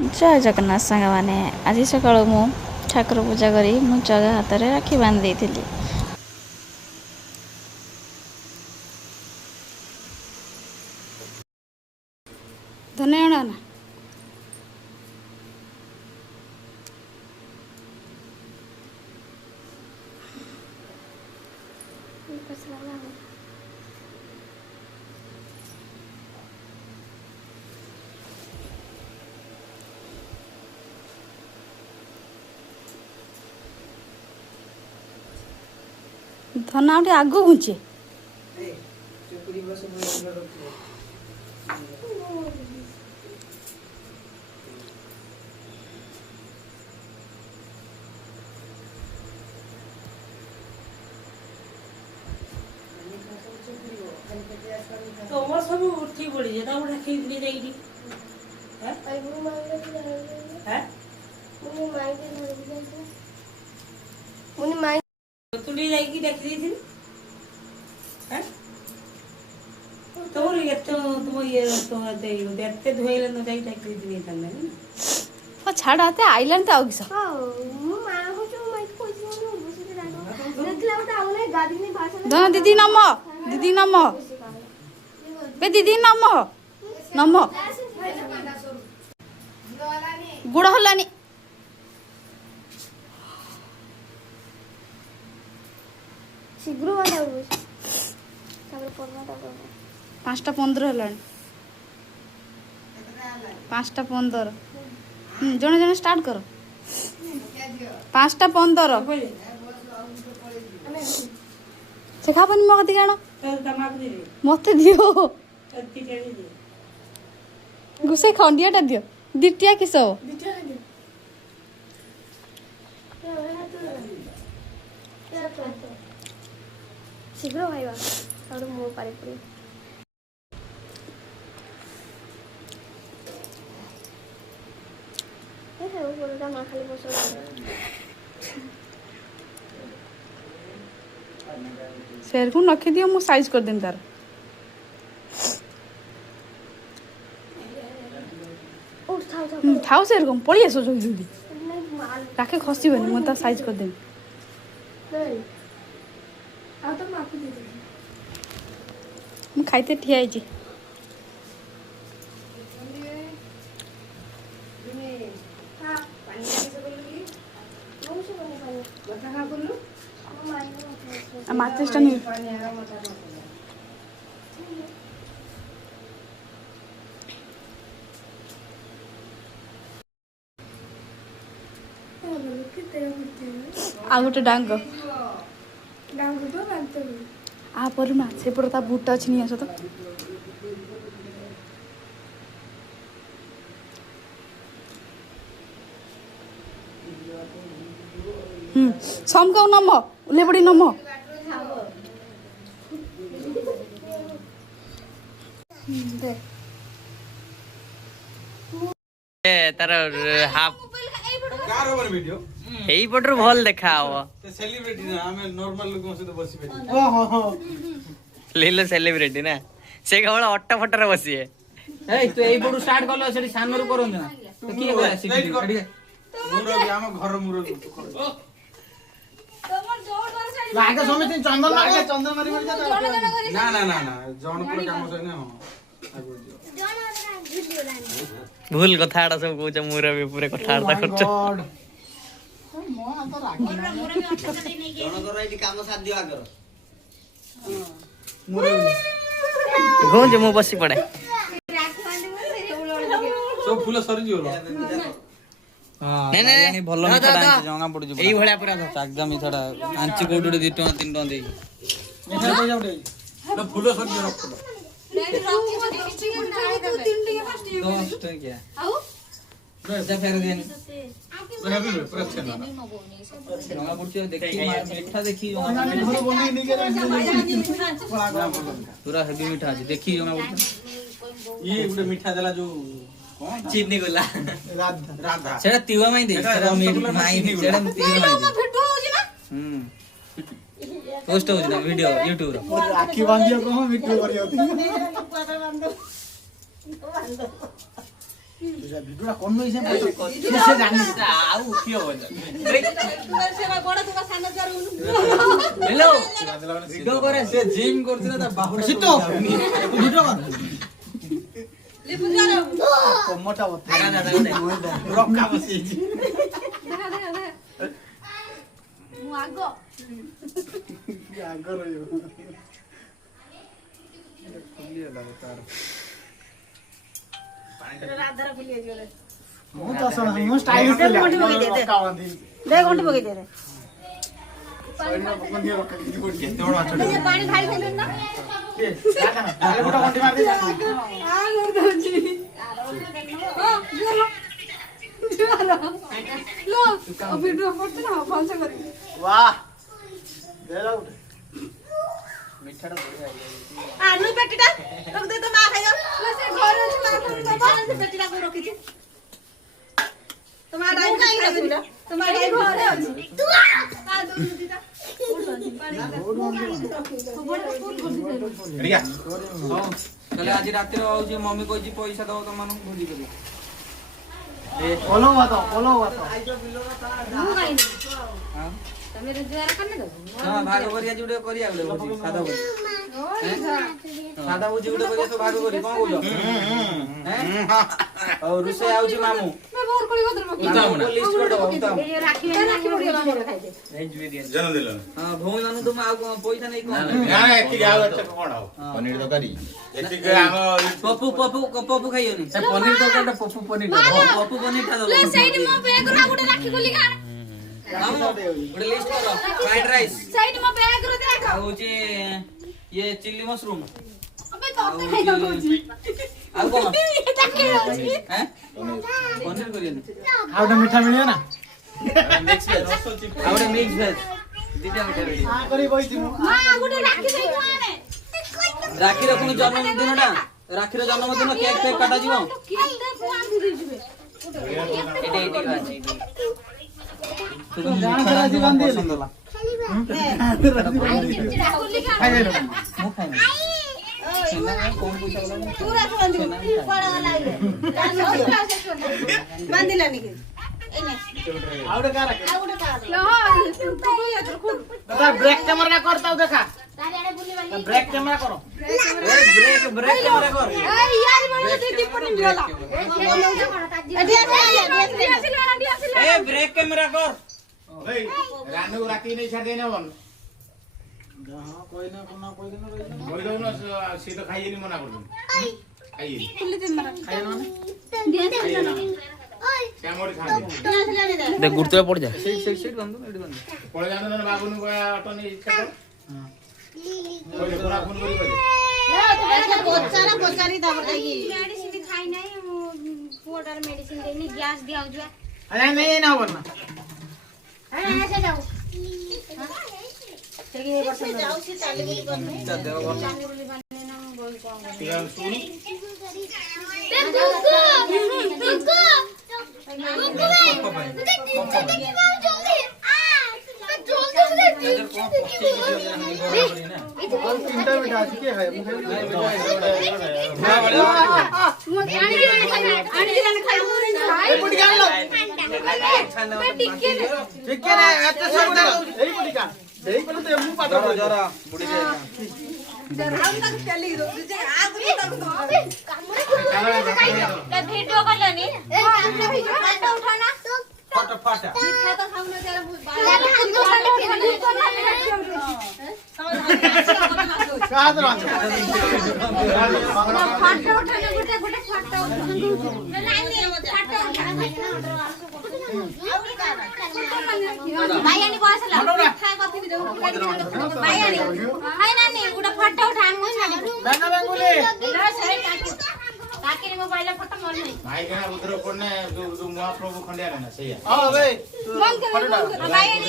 जय जगन्नाथ सांग मैंने आज सका मु ठाकुर पूजा करी मु जगह हाथ में राखी बांधि देती। धन्यवाद ना धना उठे आग घुंचे तोमर सब उठी पड़ी जेता उठा के दिने जाईगी हैं आई वो मांगे हैं मुनी मांगे धर दिया मुनी मांगे तुली जाईगी देख दी थी हैं तोर ये तुम ये तो दे देखते धोइले न जाई देख दी दिने तन्ने वो छाड़ आते आइलैंड तो आओगी सब हां मु मां हो जो माइक को जो बसी रानो देखला उठा आउने गादी में भाषा धना दीदी नम बे दीदी नम गुड़ हलानी शीघ्र वाला तापर परमा तापर 5:15 हलानी 5:15 जने जने स्टार्ट करो 5:15 से खापनी मो कति काण मते दियो गुसे खंडियाटा दियो दिटिया किस हो शीघ्र भाईवा और मो पारे पड़ी ए वो बोलता मां खाली बसो शेर को रखी दियो मु साइज कर देम तार उठ थाओ थाओ शेर को पड़ी आसो जल्दी जल्दी राखे खसी बनी मु ता साइज कर देम नहीं आ तो माफी दे दे मु खाइते ठिया आइजी हां पानी से बोलली बहुत से पानी बता खा बोलू हम माई माचिस टा नहीं आ गोटे डांग डांगू तो बांधते आ पर ना से पर ता बूटा अछि नहीं आसो तो सम को नम उले बड़ी नम दे ए तार हाफ कार ओवर वीडियो हेई पटर भल देखा हो ते सेलिब्रिटी ना हमें नॉर्मल लोगों से तो बसी बैठी ओ हो लीलो सेलिब्रिटी ना से केवल ऑटो फटर बसी है ए तो एई बडू स्टार्ट करलो सेठी सानरू करन ना तो की होला लाइट कर मुरो भी हम घर मुरो लागे समिति चंदन लागे चंदन मारी मारी जा ना ना ना ना जौन पर काम से ना हो भूल कथाडा सब कहूछ मुरा भी पूरे कथाडा करछ मो आ तो राखी जण कर एठी काम साथ दिवा कर घोंज मु बसी पड़े सब फूल सरी जियो हां ने ने भलो मिठा आंची जणा पडु एई भळा पूरा एकदम मिठाडा आंची कोडुडे 2 टका 3 टका देई मिठा पैसा उठे ना फूल सरी जियो रख दोस्त क्या जा फेर देन हैप्पी प्रश्न ना जणा पडु देखि मिठा देखि घर बनै नहीं के पूरा हेवी मिठा अछि देखि जणा पडु ये गुटे मिठा देला जो चीनी गोला राधा राधा सेटा तिवा माई दे सेटा माई सेटा तिवा माई भेटो होजी ना पोस्ट होजी ना वीडियो YouTube रो राखी बांधियो को मिठो करियो ଭିଡୁଟା କଣ ନଇ ସେ ସେ ଜାଣି ଆଉ ଉଠି ହବନି ହେଲୋ ଭିଡିଓ કરે ସେ ଜିମ୍ କରୁଥିଲା ତା ବାହୁଡା ସିଟୁ ଭିଡିଓ କର କମଟା ବତା ଦାଦା ଗୋଟେ ରକା ବସିଛି ମୁଁ ଆଗ ଆଗ ରହିବ ଖୋଲିଲା ତାର ରାଧାର ଫୁଲି ଆସିଗଲେ ମୁଁ ତ ଶୁଣ ମୁଁ ଷ୍ଟାଇଲିଶ ଦେ ଗଣ୍ଠି ପକେଇ ଦେ, ଦେ। ରକା ବାନ୍ଧି ଦେ ଗଣ୍ଠି ପକେଇ ଦେ ଶରୀର ପକନ୍ଦି ରକା କିଛି କୋଠି କେତେ ବଡ ଆଛଡେ ଟିକେ ପାଣି ଢାଳି ଦେଲେନି ନା କେ ରାଜା ନା ଆରେ ଗୋଟା ଗଣ୍ଠି ମାରି ଦେ वाह देला उठे ମିଠାଟା ବଢିଆ ହେଇଯାଇଛି ଆନୁ ପେଟିଟା ରଖ ଦେ ତ ମା ଖାଇବ ସେ ଘରେ ଅଛି ମା ଖାଇବ ସେ ପେଟିଟା କୁ ରଖିଛି ତମା ଡାଇ ଖାଇବ ତମା ଡାଇ ଘରେ ଅଛି ତୁ ଆ ଦୁ ଦିଟା ରିଆ ହଁ ତାହେଲେ ଆଜି ରାତିରେ ହଉଛି ମମି କହିଛି ପଇସା ଦବ ତମମାନଙ୍କୁ ଭୋଜି କରିବ बोलो बात ମୁଁ ଖାଇନି ତମେ ରୋଜଗାର କରିନ ତ ହଁ ଭାଗ କରିବା ଯୋଉଟେ କରିବା ଗୋଟେ ଭୋଜି ସାଧା ଭୋଜି ସାଧା ଭୋଜି ଗୋଟେ କରିବା ସବୁ ଭାଗ କରି କଣ କହୁଛ ଆଉ ରୋଷେଇ ଆଉଛି ମାମୁ ମାମୁଙ୍କୁ ଲିଷ୍ଟ କରିଦବ ଉତ୍ତମ ରାକ୍ଷୀ ପଡିବ ଆମର ଖାଇଦେ ହଁ ଭଉଣୀ ମାନଙ୍କୁ ତୁମ ଆଉ କଣ ପଇସା ନେଇ କଣ ପନିର ତରକାରୀ ପପୁ ପପୁ ପପୁ ଖାଇବନି पनीर तरकारीटा पप्पू पनीर ପପୁ ପନିରଟା ଦବ ସେଇଠି ମୋ ବ୍ୟାଗରୁ ଆଉ ଗୋଟେ ରାକ୍ଷୀ ଖୋଲି ଖା ମାମୁ ଗୋଟେ ଲିଷ୍ଟ କର ଫ୍ରାଇଡ ରାଇସ୍ ସେଇଠି ମୋ ବ୍ୟାଗରୁ ଦେଖ ଆଉ ହଉଛି ଇଏ ଚିଲି ମଶରୁମ ଅବେ ତତେ ଖାଇବାକୁ କହୁଛି ଆଉ କଣ ତାକେ ଅଛି ହେଁ ପନିର କରିବନି आउटा मीठा मिलियो ना ଆଉ ଗୋଟେ ମିକ୍ସ ଭେଜ ଦିଟା ମିଠା ରେଡି आ करी बइती मु ମା ଆଉ ଗୋଟେ ରାକ୍ଷୀ ସେଇଠୁ ଆଣେ ରାକ୍ଷୀର ପୁଣି ଜନ୍ମଦିନଟା ରାକ୍ଷୀର ଜନ୍ମଦିନ କେକ୍ ଫେକ୍ କାଟାଯିବ କେତେ ବାନ୍ଧି ଦେଇଯିବେ जान करा जी बांधी ପସନ୍ଦ ହେଲା ଚିଡଚିଡା ଖୋଲି ଖା खाइ जाइलो ମୁଁ ଖାଇବି ଛେନା କମ ପଇସା ଗଲା ପୁରା ବାନ୍ଧିବୁ କୁଆଡେ ଗଲା ଇଏ ବାନ୍ଧିଲାନି କି ଏନେ आउटा का रखे ଆଉ ଗୋଟେ କାହା दादा ब्रेक कैमरा करताऊ देखा ଚାରିଆଡେ ବୁଲିବାଲି ब्रेक कैमरा करो ବ୍ରେକ୍ କ୍ୟାମେରା କର ଏଇ ୟାର ବଡ଼ ଦିଦି ପଣି ମିଳଲା ଏଠି ଆସି ଏ ବ୍ରେକ୍ କ୍ୟାମେରା କର ରାନୁ ରାତି ନେଇ ଛାଡି ଦେଇ ନବନ हां कोई ना कोना कोई दिन रही କହି ଦଉନ ସିଏ ତ ଖାଇଏନି ମନା କରୁଛନ୍ତି ଖାଇଏନି खाइ ना ଶ୍ୟାମଳି ଖାଆନ୍ତି देख गुर्तवे पड़ जा ସେଇଠି ବନ୍ଧୁ ଏଠି ବନ୍ଧୁ ପଳେଇ ଯାଆନ୍ତୁ ନହେଲେ ବାବୁନୁ ଅଟୋ ନେଇ ଛାଡ କହିଲେ ପୁରା ଫୋନ କରି କହିଲେ ପଚାରା ପଚାରି ତାପରେ ଯାଇକି ମେଡିସିନ ଖାଇ ନାହିଁ ପୁଅଟାର ମେଡିସିନ ଦେଇନି ଗ୍ୟାସ୍ ଦିଆହଉଛି अरे नहीं ना बोलना ସେ ଯାଉ ଯାଉଛି ଚାଲି ବୁଲି କରୁନି ଚାଲି ବୁଲି ପାରୁନି ନା ମୁଁ ବୋଲ କଣ କରିବି ଟିକେ ଶୁଣୁ तीनटा बेटा आज के है मुझे ठीक है एते सब एई पुटिका देई पले तो मु पाटा ଜରା ବୁଢୀ ଭିଡିଓ କଲନି ଉଠାନା फटा फटा ମିଠା ତ ଖାଉନ ତାର काद रंग ଫଟୋ ଉଠାନା ଗୋଟେ ଗୋଟେ ଫଟୋ ଭାଇଆଣି ବସିଲା ମିଠା କତିକି ଦେଉ ଭାଇଆଣି ହାଇ ନାନି ଗୋଟେ ଫଟୋ ଉଠା ମୁଁ ଛାଡ଼ିବୁ दाना बेंगुली କାକିରି ମୋବାଇଲ ଫଟୋ ମୋର ନାହିଁ ଭାଇ କେନା ରୁଦ୍ର ପଡନେ ଯୋଉ ମହାପ୍ରଭୁ ଖଣ୍ଡିଆ ନା ସେଇଆ हां भाई ଭାଇଆଣି